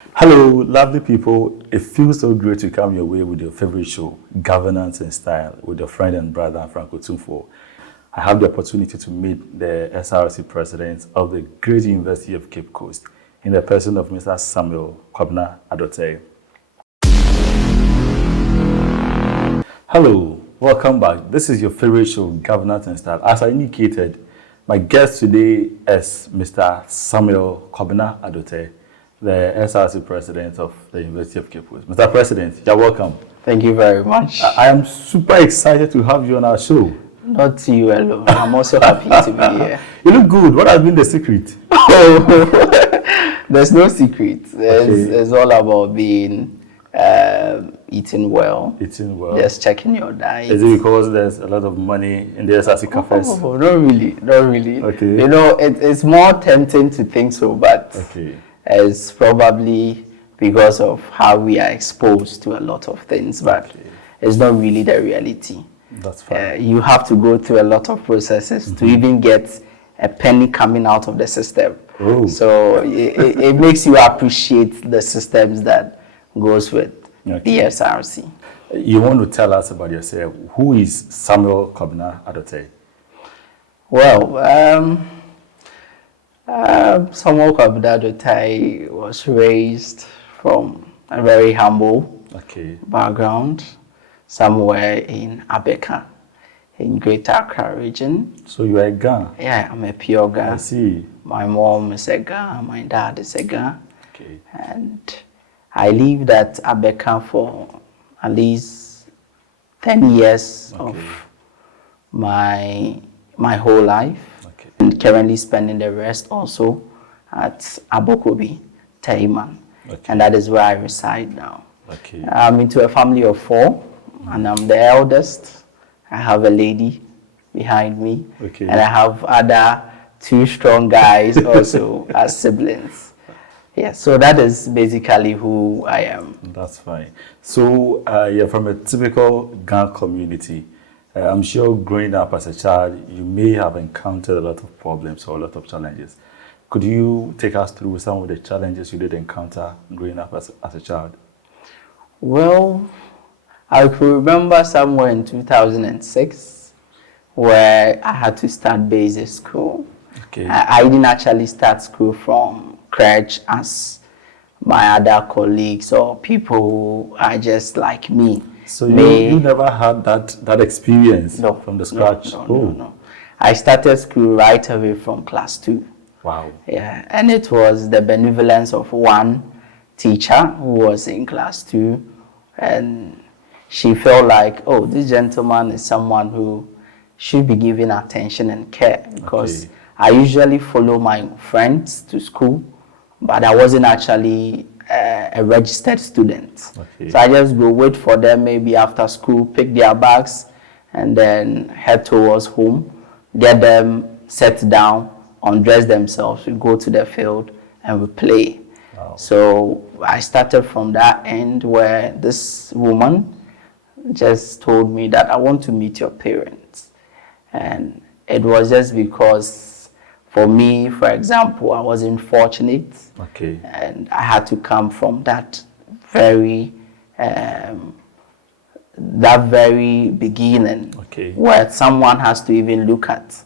Hello, lovely people. It feels so great to come your way with your favorite show, Governance and Style, with your friend and brother, Franco Tumfo. I have the opportunity to meet the SRC president of the great University of Cape Coast in the person of Mr. Samuel Kwabena Adote. Hello, welcome back. This is your favorite show, Governance and Style. As I indicated, my guest today is Mr. Samuel Kwabena Adote, the SRC president of the University of Cape Coast. Mr. President, you're welcome. Thank you very much. I am super excited to have you on our show. Not you alone. I'm also happy to be here. You look good. What has been the secret? Oh, there's no secret. It's all about being eating well. Eating well. Just checking your diet. Is it because there's a lot of money in the SRC cafes? Oh, not really. Not really. Okay. You know, it's more tempting to think so, but okay. It's probably because of how we are exposed to a lot of things, but okay. It's not really the reality. That's fine. You have to go through a lot of processes to even get a penny coming out of the system. Oh. So it makes you appreciate the systems that goes with the SRC. You want to tell us about yourself. Who is Samuel Kwabena Adote? Well, Samuel Kwabena Adote was raised from a very humble background, somewhere in Abeka, in Greater Accra region. So you are a Ga? Yeah, I'm a pure Ga. I see. My mom is a Ga, my dad is a Ga. Okay. And I lived at Abeka for at least 10 years of my whole life. Okay. And currently spending the rest also at Abokobi, Taiman. Okay. And that is where I reside now. Okay. I'm into a family of 4, and I'm the eldest. I have a lady behind me, and I have other 2 strong guys also as siblings. Yeah, so that is basically who I am. That's fine. So you're from a typical Ga community. I'm sure growing up as a child, you may have encountered a lot of problems or a lot of challenges. Could you take us through some of the challenges you did encounter growing up as a child? Well, I could remember somewhere in 2006 where I had to start basic school. Okay. I didn't actually start school from crèche as my other colleagues or people who are just like me. So you never had that experience from the scratch? No. I started school right away from class 2. Wow. Yeah, and it was the benevolence of one teacher who was in class 2, and she felt like, oh, this gentleman is someone who should be given attention and care, because I usually follow my friends to school, but I wasn't actually a registered student. So I just go wait for them maybe after school, pick their bags, and then head towards home, get them set down, undress themselves, we go to the field and we play. Wow. So I started from that end where this woman just told me that I want to meet your parents. And it was just because for me, for example, I wasn't fortunate. And I had to come from that very beginning where someone has to even look at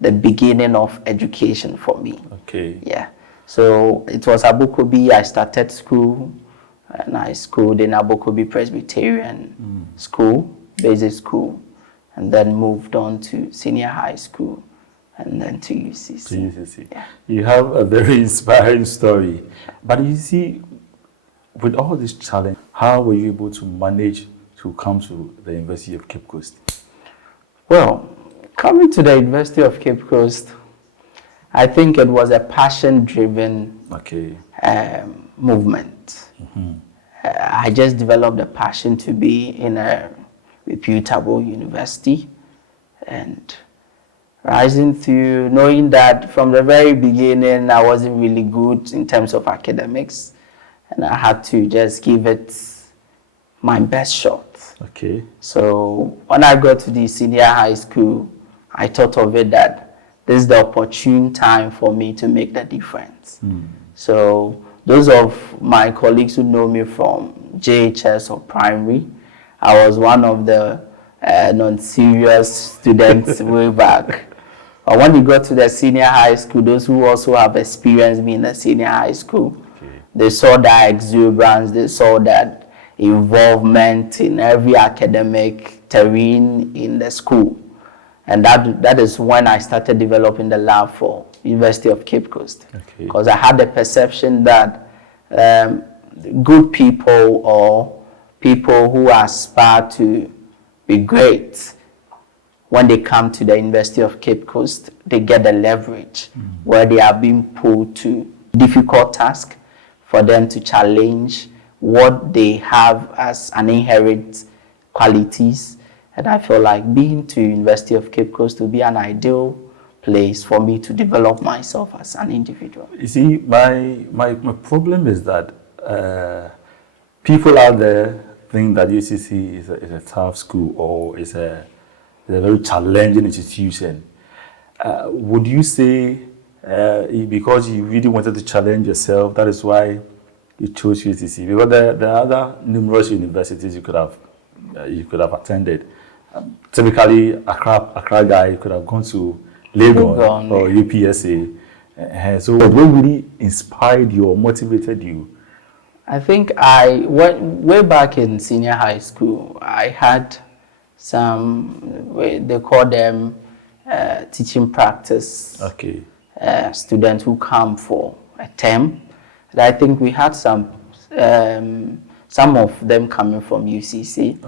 the beginning of education for me. Yeah. So it was Abokobi. I started school, and I schooled in Abokobi Presbyterian School, basic school, and then moved on to senior high school, and then to UCC. Yeah. You have a very inspiring story. But you see, with all this challenge, how were you able to manage to come to the University of Cape Coast? Well, coming to the University of Cape Coast, I think it was a passion-driven movement. I just developed a passion to be in a reputable university, and rising through, knowing that from the very beginning I wasn't really good in terms of academics, and I had to just give it my best shot. So when I got to the senior high school, I thought of it that this is the opportune time for me to make the difference. So those of my colleagues who know me from JHS or primary, I was one of the non-serious students way back. But when you go to the senior high school, those who also have experience being in the senior high school, they saw that exuberance, they saw that involvement in every academic terrain in the school. And that is when I started developing the love for University of Cape Coast. Because I had the perception that good people or people who aspire to be great, when they come to the University of Cape Coast, they get the leverage where they are being pulled to difficult tasks for them to challenge what they have as an inherent qualities. And I feel like being to University of Cape Coast will be an ideal place for me to develop myself as an individual. You see, my problem is that people out there think that UCC is a tough school or is a very challenging institution. Would you say because you really wanted to challenge yourself, that is why you chose UCC? Because there are other numerous universities you could have attended. Typically, Accra guy, you could have gone to Legon or UPSA. So what really inspired you or motivated you? I think way back in senior high school, I had some, they call them teaching practice students who come for a term. And I think we had some of them coming from UCC.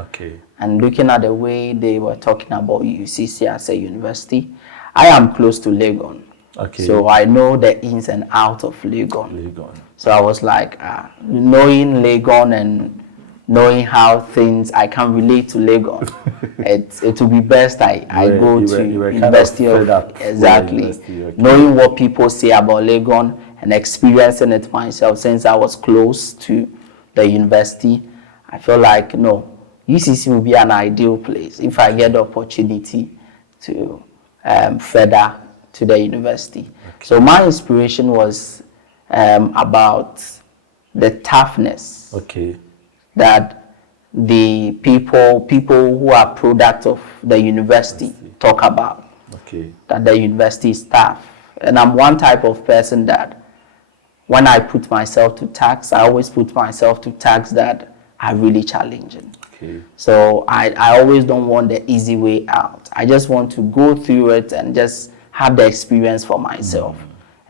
And looking at the way they were talking about UCC as a university, I am close to Legon. So I know the ins and outs of Legon. So I was like, knowing Legon and knowing how things, I can relate to Legon. it will be best I go to University of knowing what people say about Legon and experiencing it myself since I was close to the university. I feel like, no, UCC will be an ideal place if I get the opportunity to further to the university. So my inspiration was about the toughness that the people who are product of the university talk about. That the university is tough. And I'm one type of person that when I put myself to tasks, I always put myself to tasks that are really challenging. So I always don't want the easy way out. I just want to go through it and just have the experience for myself.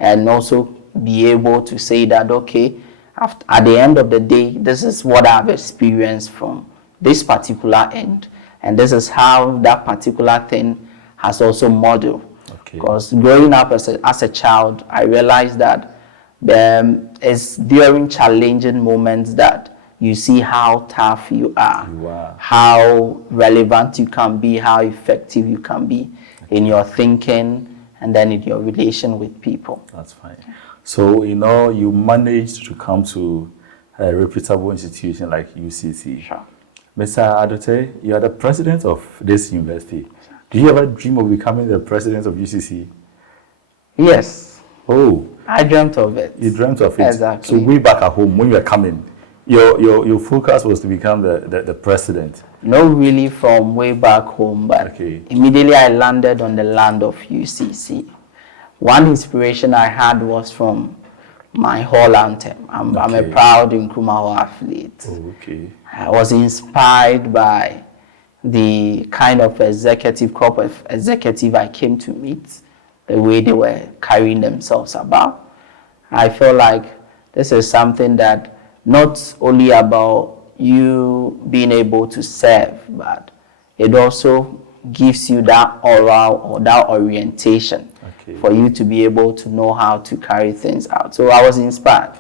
And also be able to say that, okay, at the end of the day, this is what I've experienced from this particular end. And this is how that particular thing has also modeled. Because growing up as a child, I realized that it's during challenging moments that you see how tough you are, how relevant you can be, how effective you can be in your thinking and then in your relation with people. That's fine. So, you managed to come to a reputable institution like UCC. Mr. Adote, you are the president of this university. Do you ever dream of becoming the president of UCC? Yes. Oh. I dreamt of it. You dreamt of it? Exactly. So way back at home, when you were coming, your focus was to become the president? Not really from way back home, but immediately I landed on the land of UCC. One inspiration I had was from my hall anthem. I'm a proud Nkrumah Hall athlete. I was inspired by the kind of corporate executive I came to meet, the way they were carrying themselves about. I feel like this is something that not only about you being able to serve, but it also gives you that aura or that orientation for you to be able to know how to carry things out. So I was inspired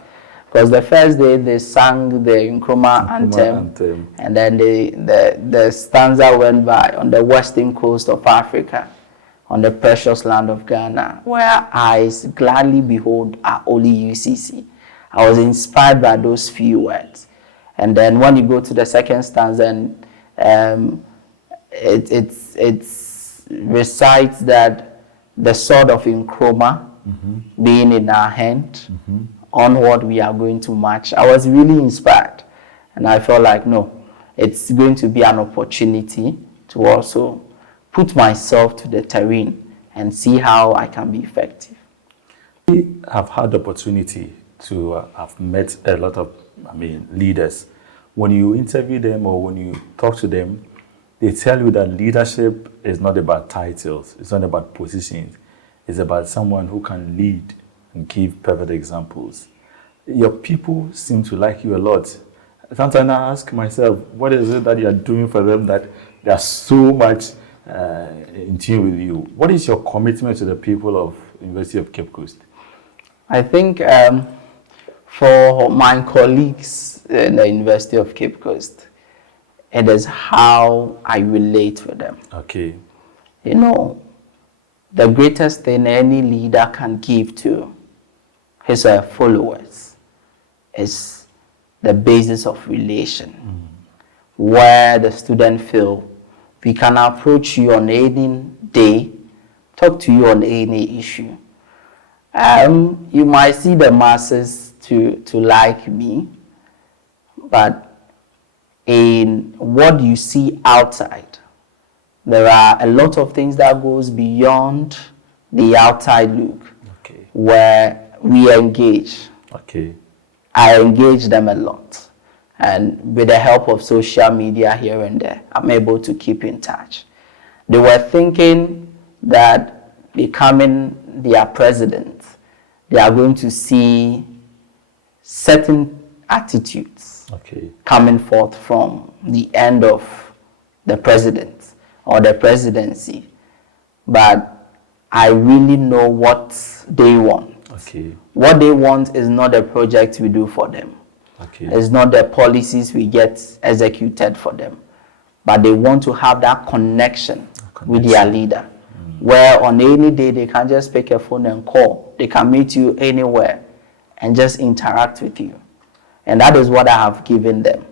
because the first day they sang the Nkrumah anthem, and then the stanza went by on the western coast of Africa, on the precious land of Ghana, where eyes gladly behold are only UCC. I was inspired by those few words. And then when you go to the second stanza, it recites that the sword of Nkrumah being in our hand, onward we are going to march. I was really inspired, and I felt like, no, it's going to be an opportunity to also put myself to the terrain and see how I can be effective. I have had the opportunity to have met a lot of, leaders. When you interview them or when you talk to them, they tell you that leadership is not about titles, it's not about positions, it's about someone who can lead and give perfect examples. Your people seem to like you a lot. Sometimes I ask myself, what is it that you are doing for them that they are so much in tune with you? What is your commitment to the people of University of Cape Coast? I think for my colleagues in the University of Cape Coast, it is how I relate with them. Okay. You know, the greatest thing any leader can give to his followers is the basis of relation, where the student feel we can approach you on any day, talk to you on any issue. You might see the masses to like me, but in what you see outside, there are a lot of things that goes beyond the outside look, Okay. where we engage. Okay. I engage them a lot, and with the help of social media here and there, I'm able to keep in touch. They were thinking that becoming their president, they are going to see certain attitudes Okay. coming forth from the end of the president or the presidency. But I really know what they want. Okay. What they want is not the project we do for them. Okay. It's not the policies we get executed for them. But they want to have that connection with their leader. Where on any day they can just pick a phone and call. They can meet you anywhere and just interact with you. And that is what I have given them.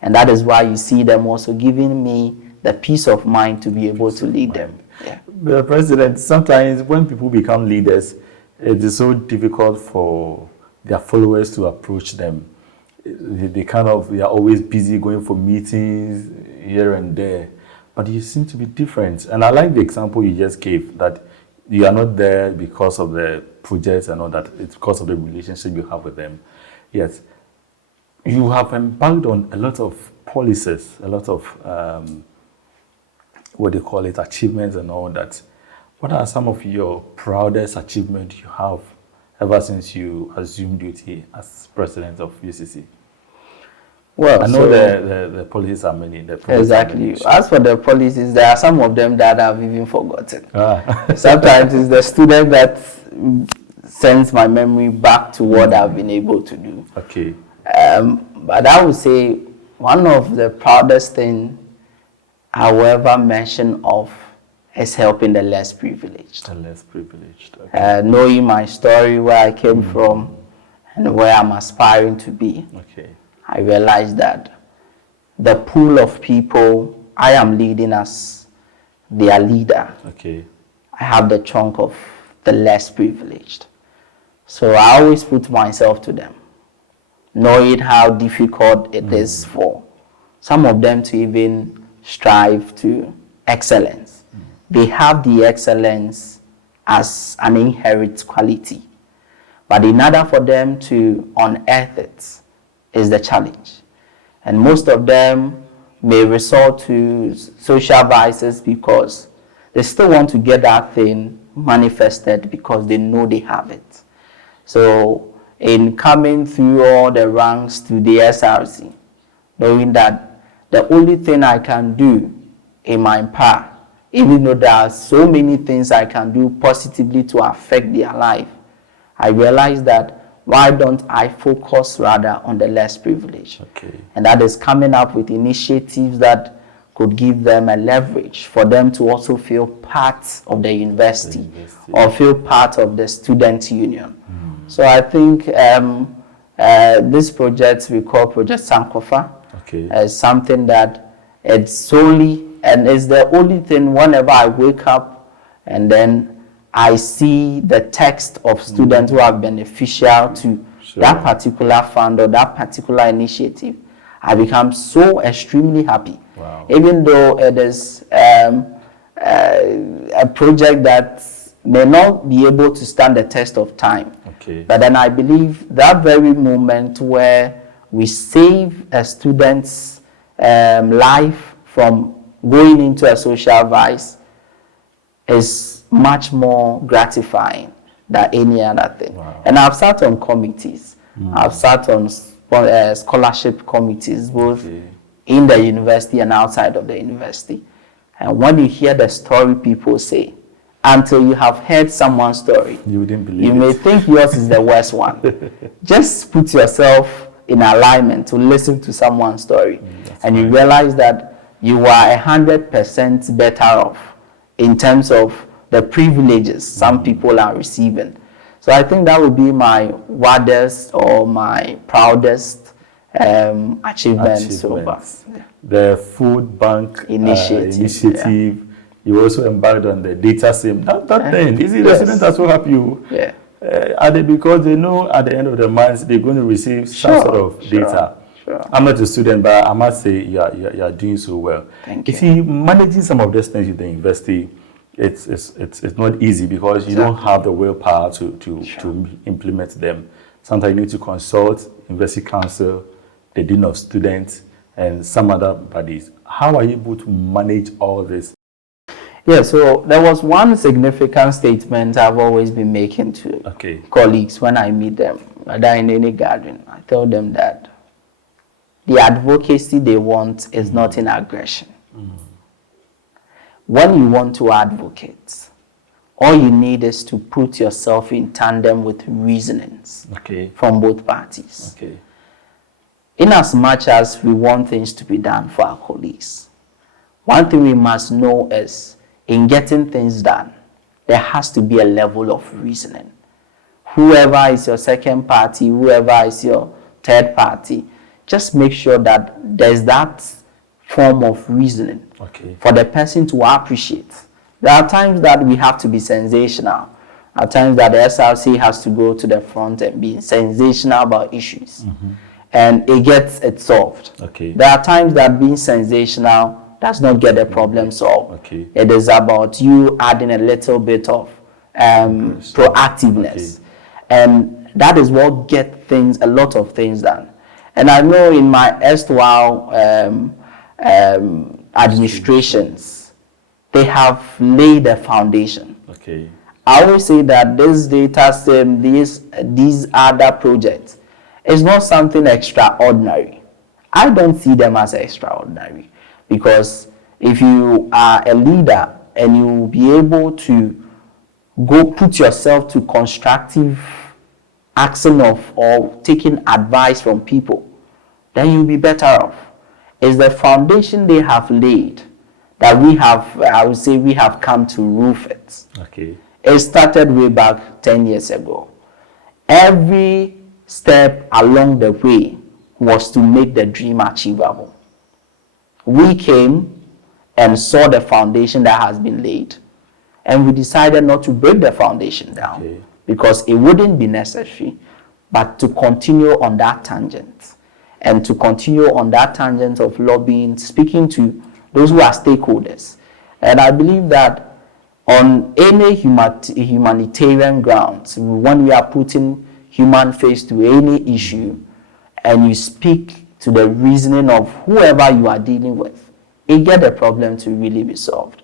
And that is why you see them also giving me the peace of mind to be able to lead them. Yeah. The president, sometimes when people become leaders, it is so difficult for their followers to approach them. They are always busy going for meetings here and there. But you seem to be different. And I like the example you just gave, that you are not there because of the projects and all that. It's because of the relationship you have with them. Yes. You have embarked on a lot of policies, a lot of, achievements and all that. What are some of your proudest achievements you have ever since you assumed duty as president of UCC? Well, I know the policies are many. Exactly. As for the policies, there are some of them that I've even forgotten. Ah. Sometimes it's the student that sends my memory back to what I've been able to do. Okay. But I would say one of the proudest thing I will ever mention of is helping the less privileged. The less privileged. Okay. Knowing my story, where I came from, and where I'm aspiring to be. Okay. I realized that the pool of people I am leading as their leader, Okay. I have the chunk of the less privileged. So I always put myself to them, knowing how difficult it is for some of them to even strive to excellence. They have the excellence as an inherent quality. But in order for them to unearth it, is the challenge. And most of them may resort to social vices because they still want to get that thing manifested because they know they have it. So in coming through all the ranks to the SRC, knowing that the only thing I can do in my power, even though there are so many things I can do positively to affect their life, I realize that why don't I focus rather on the less privileged? Okay. And that is coming up with initiatives that could give them a leverage for them to also feel part of the university, or feel part of the student union. So I think this project we call Project Sankofa is something that it's solely, and it's the only thing whenever I wake up and then I see the text of students who are beneficial to that particular fund or that particular initiative, I become so extremely happy. Wow. Even though it is a project that may not be able to stand the test of time. Okay. But then I believe that very moment where we save a student's life from going into a social vice is much more gratifying than any other thing. Wow. And I've sat on committees. I've sat on scholarship committees, both in the university and outside of the university. And when you hear the story people say, until you have heard someone's story, you wouldn't believe you may think yours is the worst one. Just put yourself in alignment to listen to someone's story, and you realize that you are 100% better off in terms of the privileges some people are receiving. So I think that would be my wildest or my proudest achievement so far. The food bank initiative. You also embarked on the data sim. That thing, is it the students are so happy? Yeah. Are they, because they know at the end of the month they're going to receive some sort of data. Sure. I'm not a student, but I must say you are doing so well. Thank you. You see, managing some of these things with the university, it's not easy because you don't have the willpower to implement them. Sometimes you need to consult university council, the dean of students, and some other bodies. How are you able to manage all this? Yeah, so there was one significant statement I've always been making to colleagues when I meet them, whether in any gathering. I tell them that the advocacy they want is not in aggression. When you want to advocate, all you need is to put yourself in tandem with reasonings from both parties. In as much as we want things to be done for our colleagues, one thing we must know is in getting things done, there has to be a level of reasoning. Whoever is your second party, whoever is your third party, just make sure that there's that form of reasoning for the person to appreciate. There are times that we have to be sensational. There are times that the SRC has to go to the front and be sensational about issues. And it gets it solved. There are times that being sensational does not get the problem solved. It is about you adding a little bit of proactiveness. And that is what gets things, a lot of things done. And I know in my erstwhile administrations, they have laid a foundation. I always say that this data sim, these other projects, is not something extraordinary. I don't see them as extraordinary. Because if you are a leader and you will be able to go put yourself to constructive action of or taking advice from people, then you'll be better off. It's the foundation they have laid that we have, I would say we have come to roof it. It started way back 10 years ago. Every step along the way was to make the dream achievable. We came and saw the foundation that has been laid, and we decided not to break the foundation down because it wouldn't be necessary, but to continue on that tangent and to continue on that tangent of lobbying, speaking to those who are stakeholders. And I believe that on any humanitarian grounds, when we are putting human face to any issue and you speak to the reasoning of whoever you are dealing with, it get the problem to really be solved.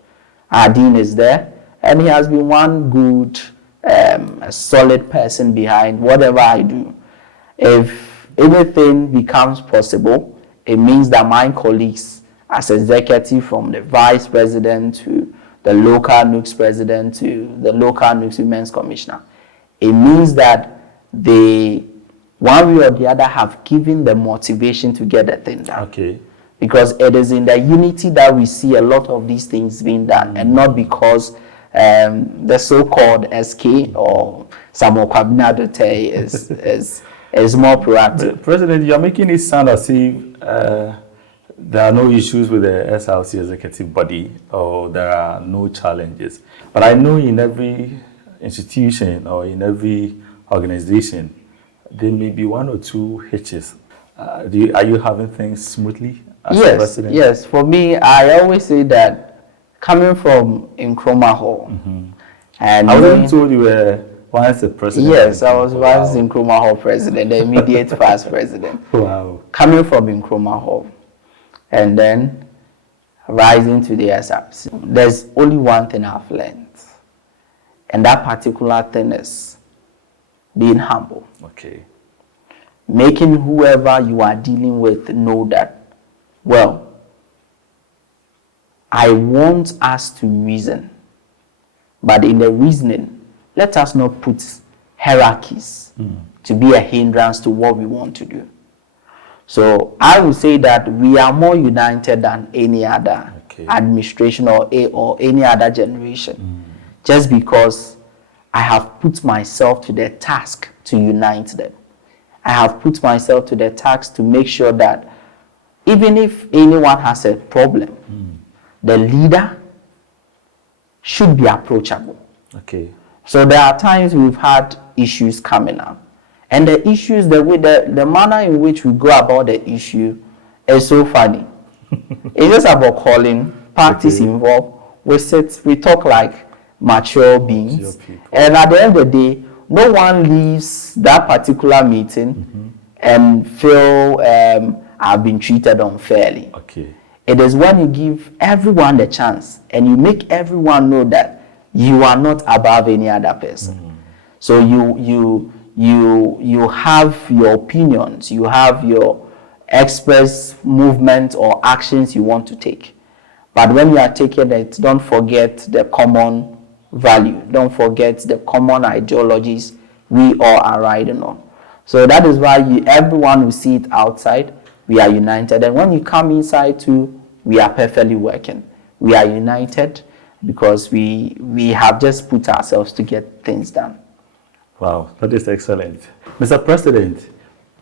Our dean is there, and he has been one good, a solid person behind whatever I do. If anything becomes possible, it means that my colleagues, as executive from the vice president to the local NUCS president to the local NUCS women's commissioner, it means that they, one way or the other, have given the motivation to get the thing done. Because it is in the unity that we see a lot of these things being done, and not because the so-called SK or Samuel Kwabinadote is more proactive. President, you are making it sound as if there are no issues with the SRC executive body, or there are no challenges. But I know in every institution or in every organization, there may be one or two hitches. Are you having things smoothly as Yes, president? yes. For me, I always say that coming from Nkrumah Hall, and I wasn't told you were once the president. yes, I was once Wow. Nkrumah Hall president, the immediate past president. Wow. Coming from Nkrumah Hall, and then rising to the SRC. There's only one thing I've learned, and that particular thing is being humble. Okay. Making whoever you are dealing with know that, well, I want us to reason, but in the reasoning, let us not put hierarchies to be a hindrance to what we want to do. So I would say that we are more united than any other administration or any other generation, just because I have put myself to the task to unite them. I have put myself to the task to make sure that even if anyone has a problem, the leader should be approachable. Okay. So there are times we've had issues coming up, and the issues, the manner in which we go about the issue is so funny. It's just about calling parties involved. We sit, we talk like mature beings, and at the end of the day, no one leaves that particular meeting and feel I've been treated unfairly. Okay. It is when you give everyone the chance and you make everyone know that you are not above any other person. So you have your opinions, you have your express movement or actions you want to take. But when you are taking it, don't forget the common value. Don't forget the common ideologies we all are riding on. So that is why everyone will see it outside. We are united. And when you come inside too, we are perfectly working. We are united because we have just put ourselves to get things done. Wow, that is excellent. Mr. President,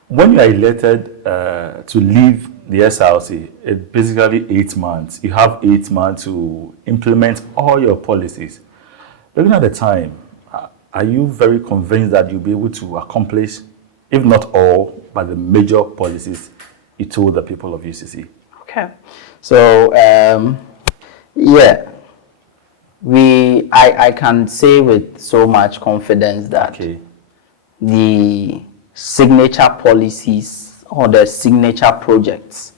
when you are elected to leave the SRC, it's basically 8 months. You have 8 months to implement all your policies. Looking at the time, are you very convinced that you'll be able to accomplish, if not all, but the major policies you told the people of UCC? Okay. So, yeah, I can say with so much confidence that the signature policies or the signature projects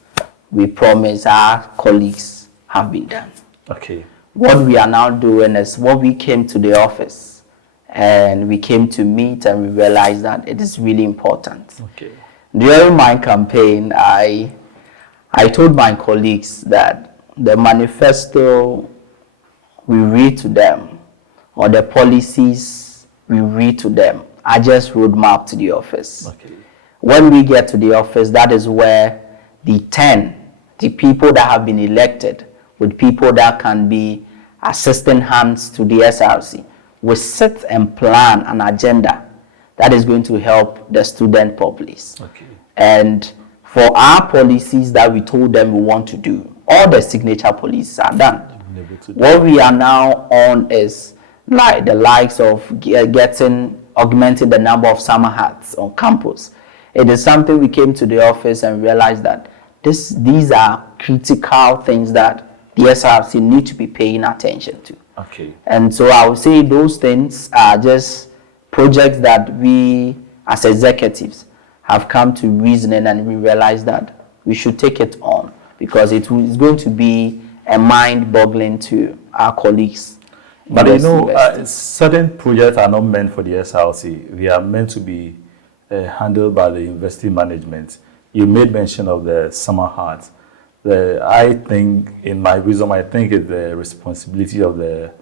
we promise our colleagues have been done. Okay. What we are now doing is what we came to the office and we came to meet and we realized that it is really important. Okay. During my campaign, I told my colleagues that the manifesto we read to them or the policies we read to them are just roadmap to the office. Okay. When we get to the office, that is where the people that have been elected with people that can be assistant hands to the SRC will sit and plan an agenda that is going to help the student populace. Okay. And for our policies that we told them we want to do, all the signature policies are done. What we are now on is like the likes of augmenting the number of summer hats on campus. It is something we came to the office and realized that these are critical things that the SRC need to be paying attention to. Okay. And so I would say those things are just projects that we as executives have come to reasoning, and we realize that we should take it on because it is going to be a mind-boggling to our colleagues. But you know, certain projects are not meant for the SRC. They are meant to be handled by the university management. You made mention of the summer hats. I think, in my wisdom, I think it's the responsibility of the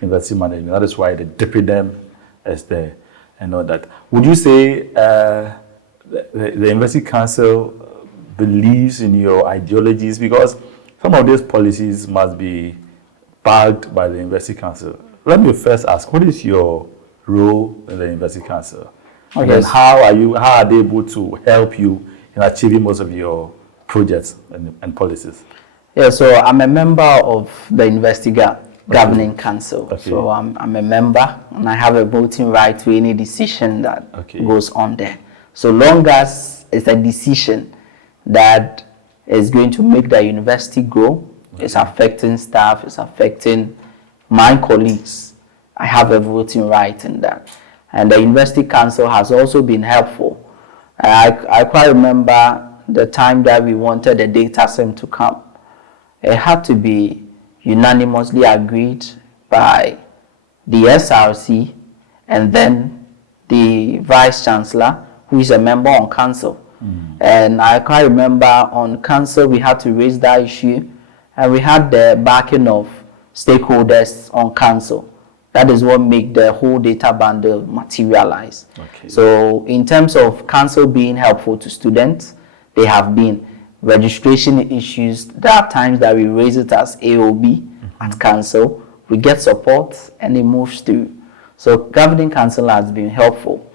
university management. That is why they dip them as there and all that. Would you say the University Council believes in your ideologies? Because some of these policies must be backed by the University Council. Let me first ask, what is your role in the University Council? Okay. And how are they able to help you in achieving most of your projects and policies? Yeah, so I'm a member of the University Governing Council. Okay. So I'm a member and I have a voting right to any decision that goes on there. So long as it's a decision that is going to make the university grow, it's affecting staff, it's affecting my colleagues, I have a voting right in that. And the University Council has also been helpful. I quite remember the time that we wanted the data sim to come. It had to be unanimously agreed by the SRC and then the Vice Chancellor, who is a member on council. And I quite remember on council we had to raise that issue, and we had the backing of stakeholders on council. That is what made the whole data bundle materialize. Okay. So in terms of council being helpful to students, they have been. Registration issues, there are times that we raise it as AOB at council, we get support and it moves through. So governing council has been helpful.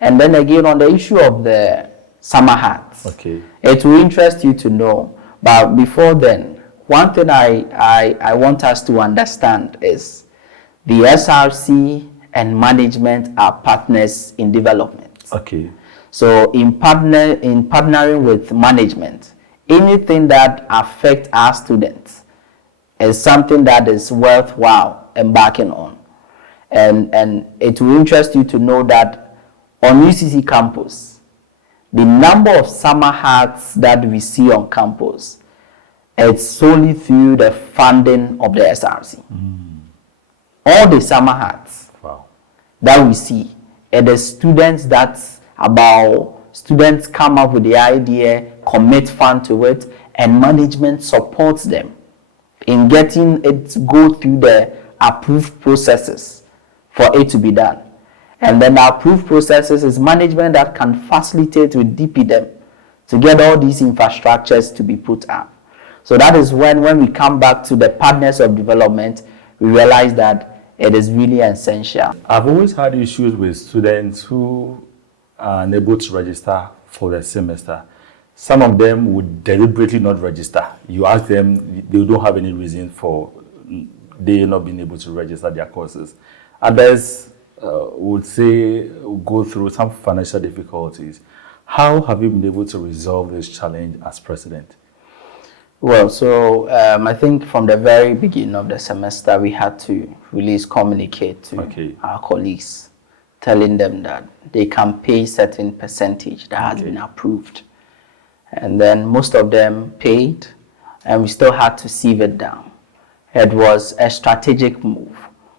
And then again on the issue of the summer hats, it will interest you to know, but before then, one thing I want us to understand is the SRC and management are partners in development. Okay. So in partnering with management, anything that affects our students is something that is worthwhile embarking on. And it will interest you to know that on UCC campus, the number of summer hats that we see on campus, it's solely through the funding of the SRC. All the summer hats that we see, it is students students come up with the idea, commit fund to it, and management supports them in getting it go through the approved processes for it to be done. And then the approved processes is management that can facilitate with DPDM to get all these infrastructures to be put up. So that is when we come back to the partners of development, we realize that it is really essential. I've always had issues with students who are unable to register for the semester. Some of them would deliberately not register. You ask them, they don't have any reason for they not being able to register their courses. Others would say go through some financial difficulties. How have you been able to resolve this challenge as president? Well, so I think from the very beginning of the semester, we had to release communicate to our colleagues, telling them that they can pay certain percentage that has been approved. And then most of them paid, and we still had to sieve it down. It was a strategic move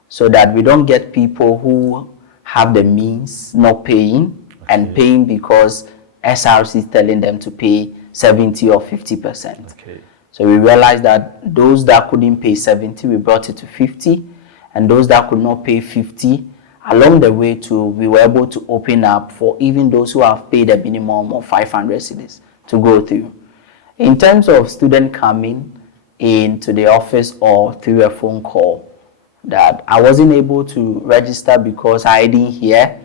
so that we don't get people who have the means not paying and paying because SRC is telling them to pay 70 or 50%. So we realized that those that couldn't pay 70, we brought it to 50, and those that could not pay 50, along the way we were able to open up for even those who have paid a minimum of 500 cedis to go through. In terms of student coming into the office or through a phone call, that I wasn't able to register because I didn't hear,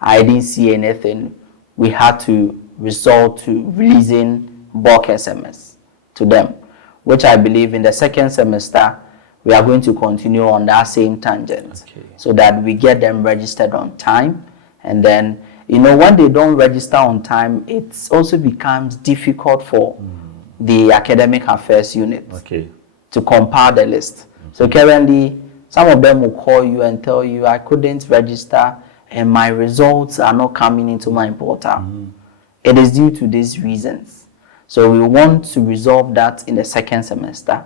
I didn't see anything, we had to resort to releasing bulk SMS to them, which I believe in the second semester we are going to continue on that same tangent so that we get them registered on time. And then, when they don't register on time, it also becomes difficult for the academic affairs unit to compile the list. So currently, some of them will call you and tell you, I couldn't register and my results are not coming into my portal. It is due to these reasons. So we want to resolve that in the second semester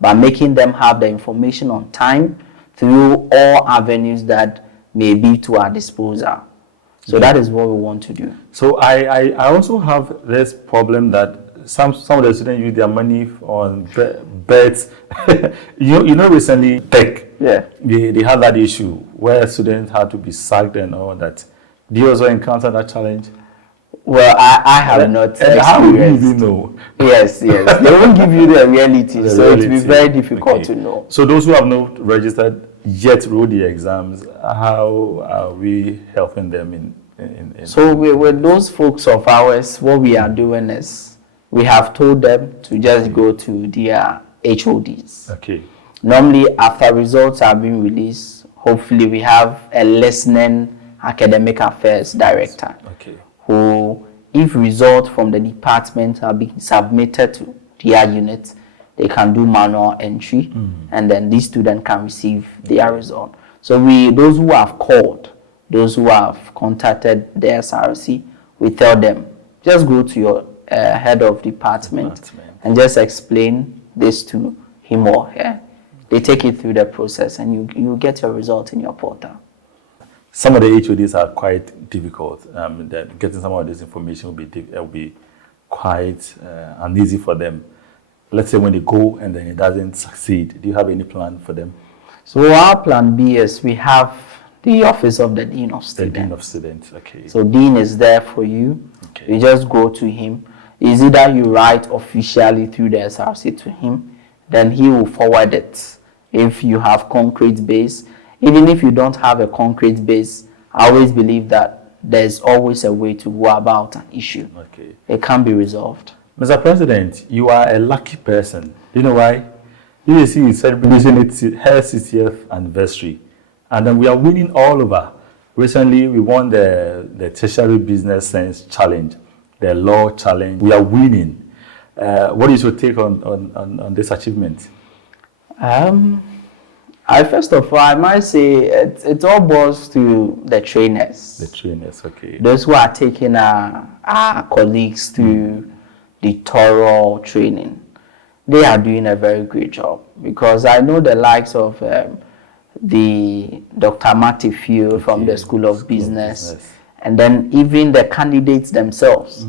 by making them have the information on time through all avenues that may be to our disposal. So that is what we want to do. So I also have this problem that some of the students use their money on bets. Recently tech, they had that issue where students had to be sacked and all that. Do you also encounter that challenge? Well, I have not experienced. How would you even know? Yes. They won't give you the reality, so it will be very difficult to know. So those who have not registered yet wrote the exams, how are we helping them in So with those folks of ours, what we are doing is we have told them to just go to their HODs. Normally, after results have been released, hopefully we have a listening academic affairs director who, if results from the department are being submitted to their unit, they can do manual entry, and then these students can receive their result. So those who have called, those who have contacted the SRC, we tell them, just go to your head of department and just explain this to him or her. They take it through the process, and you get your result in your portal. Some of the HODs are quite difficult. That getting some of this information will be quite uneasy for them. Let's say when they go and then it doesn't succeed, do you have any plan for them? So our plan B is we have the office of the Dean of Students. The Dean of Students, okay. So Dean is there for you. Okay. You just go to him. Is either you write officially through the SRC to him, then he will forward it. If you have concrete base, even if you don't have a concrete base, I always believe that there's always a way to go about an issue. Okay. It can be resolved. Mr. President, you are a lucky person. You know why? UAC is celebrating her 60th anniversary, and then we are winning all over. Recently, we won the Tertiary Business Science Challenge, the Law Challenge. We are winning. What is your take on this achievement? First of all, I might say it all boils to the trainers. The trainers, okay. Those who are taking our colleagues to the thorough training. They are doing a very great job, because I know the likes of the Dr. Marty Field from the School of Business, and then even the candidates themselves.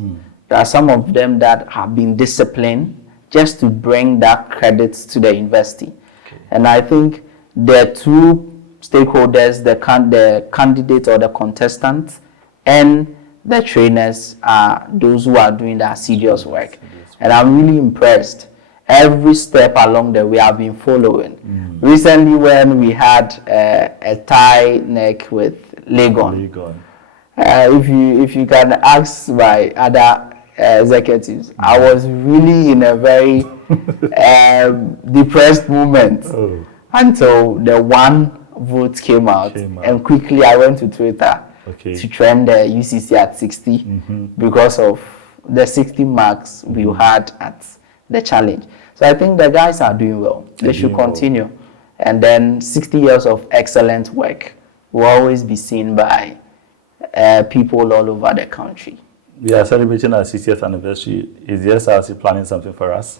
There are some of them that have been disciplined just to bring that credits to the university. Okay. And I think the two stakeholders, the candidate or the contestant, and the trainers are those who are doing that serious work. And I'm really impressed. Every step along the way I've been following. Recently, when we had a tie neck with Legon, if you can ask my other executives, I was really in a very depressed moment until the one vote came out, and quickly I went to Twitter to trend the UCC at 60 because of the 60 marks we had at the challenge. So I think the guys are doing well. They should continue. And then 60 years of excellent work will always be seen by people all over the country. We are celebrating our 60th anniversary. Is the SRC planning something for us?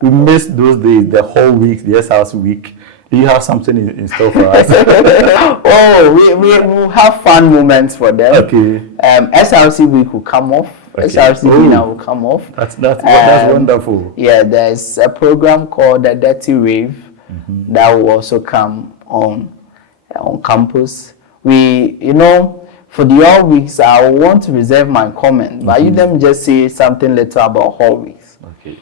We missed those days, the whole week, the SRC week. Do you have something in store for us? We will have fun moments for them. Okay. SRC week will come off. Okay. SRC dinner will come off. That's wonderful. Yeah, there's a program called the Dirty Rave that will also come on campus. For the All Weeks, I want to reserve my comment, but you let me just say something little about All Weeks. Okay.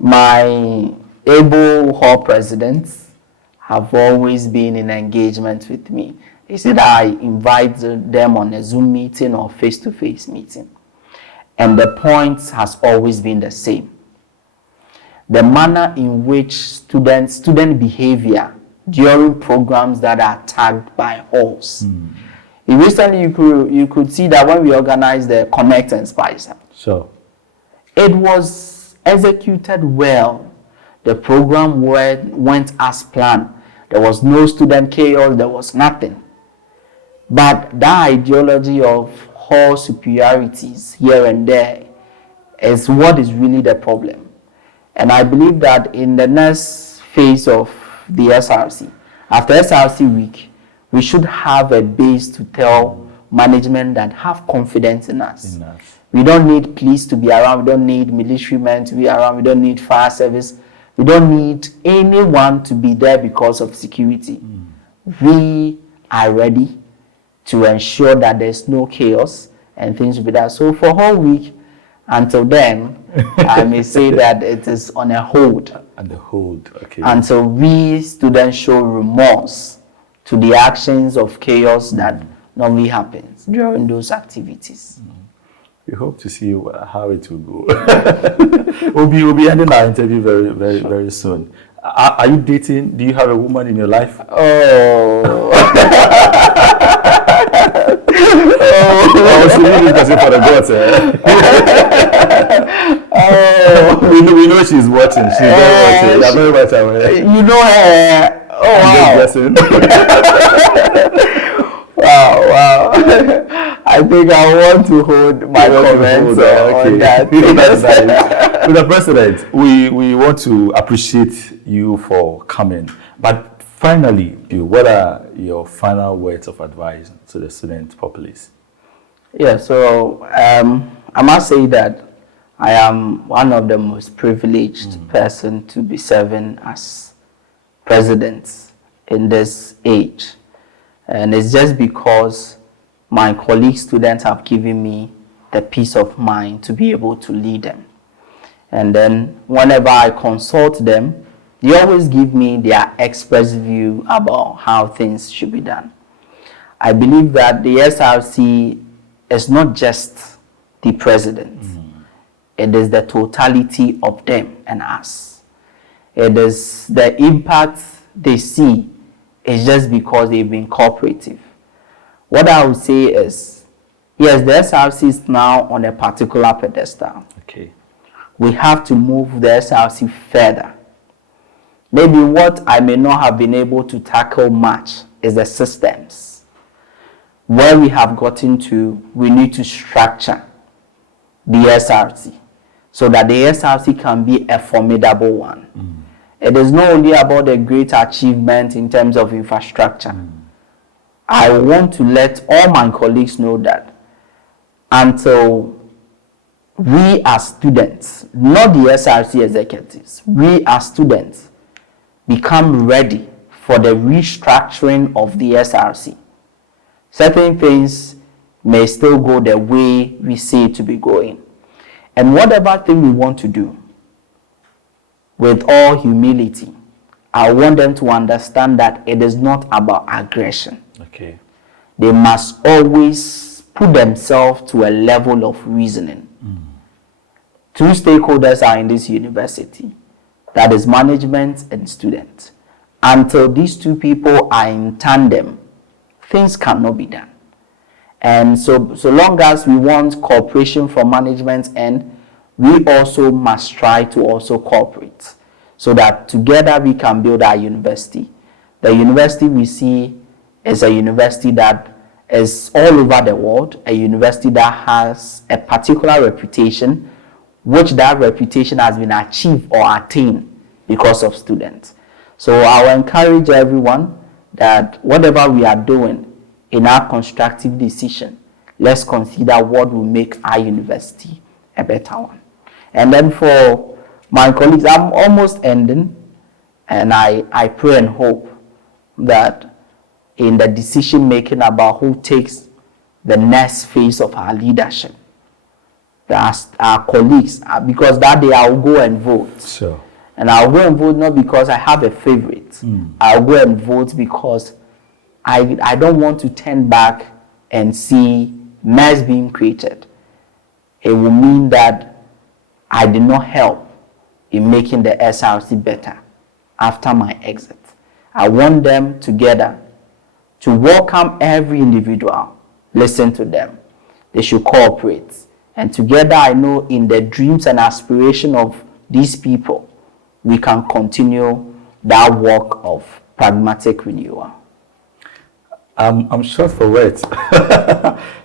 My able hall presidents have always been in engagement with me. It's either I invite them on a Zoom meeting or face-to-face meeting. And the point has always been the same. The manner in which student behavior during programs that are tagged by halls. Recently, you could see that when we organized the Connect and Spice, it was executed well. The program went as planned. There was no student chaos, there was nothing. But that ideology of hall superiorities here and there is what is really the problem. And I believe that in the next phase of the SRC, after SRC week, we should have a base to tell management that have confidence in us. We don't need police to be around, we don't need military men to be around, we don't need fire service, we don't need anyone to be there because of security. We are ready to ensure that there's no chaos and things will be done. So for whole week, until then, I may say that it is on a hold. Okay. Until we students show remorse to the actions of chaos that normally happens during those activities. We hope to see how it will go. We'll be ending our interview very, very, very soon. Are you dating? Do you have a woman in your life? Oh, so you need to for the gods, we know she's watching. She's very watching. I'm very much aware. You know her. Oh, wow. Just Wow. I think I want to hold my comments on that. That's nice. With the President, we want to appreciate you for coming. But finally, what are your final words of advice to the student populace? Yeah, so I must say that I am one of the most privileged person to be serving as president in this age. And it's just because my colleague students have given me the peace of mind to be able to lead them. And then whenever I consult them, they always give me their express view about how things should be done. I believe that the SRC is not just the president. It is the totality of them and us. It is the impact they see is just because they've been cooperative. What I would say is, yes, the SRC is now on a particular pedestal. Okay. We have to move the SRC further. Maybe what I may not have been able to tackle much is the systems. Where we have gotten to, we need to structure the SRC so that the SRC can be a formidable one. It is not only about a great achievement in terms of infrastructure. I want to let all my colleagues know that until we as students, not the SRC executives, we as students become ready for the restructuring of the SRC, certain things may still go the way we see it to be going. And whatever thing we want to do, with all humility, I want them to understand that it is not about aggression. Okay. They must always put themselves to a level of reasoning. Two stakeholders are in this university, that is management and students. Until these two people are in tandem, things cannot be done. And so long as we want cooperation from management, and we also must try to also cooperate so that together we can build our university. The university we see is a university that is all over the world, a university that has a particular reputation, which that reputation has been achieved or attained because of students. So I will encourage everyone that whatever we are doing in our constructive decision, let's consider what will make our university a better one. And then for my colleagues, I'm almost ending, and I pray and hope that in the decision making about who takes the next phase of our leadership, that our colleagues, because that day I'll go and vote. Sure. And I'll go and vote not because I have a favorite. I'll go and vote because I don't want to turn back and see mess being created. It will mean that I did not help in making the SRC better after my exit. I want them together to welcome every individual, listen to them. They should cooperate. And together, I know in the dreams and aspiration of these people, we can continue that work of pragmatic renewal. I'm short for words.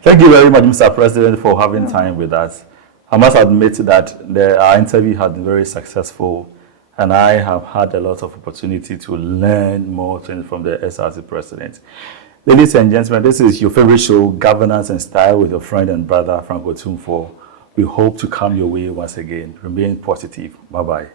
Thank you very much, Mr. President, for having time with us. I must admit that our interview has been very successful, and I have had a lot of opportunity to learn more from the SRC President. Ladies and gentlemen, this is your favorite show, Governance and Style, with your friend and brother, Franco Tumfo. We hope to come your way once again. Remain positive. Bye-bye.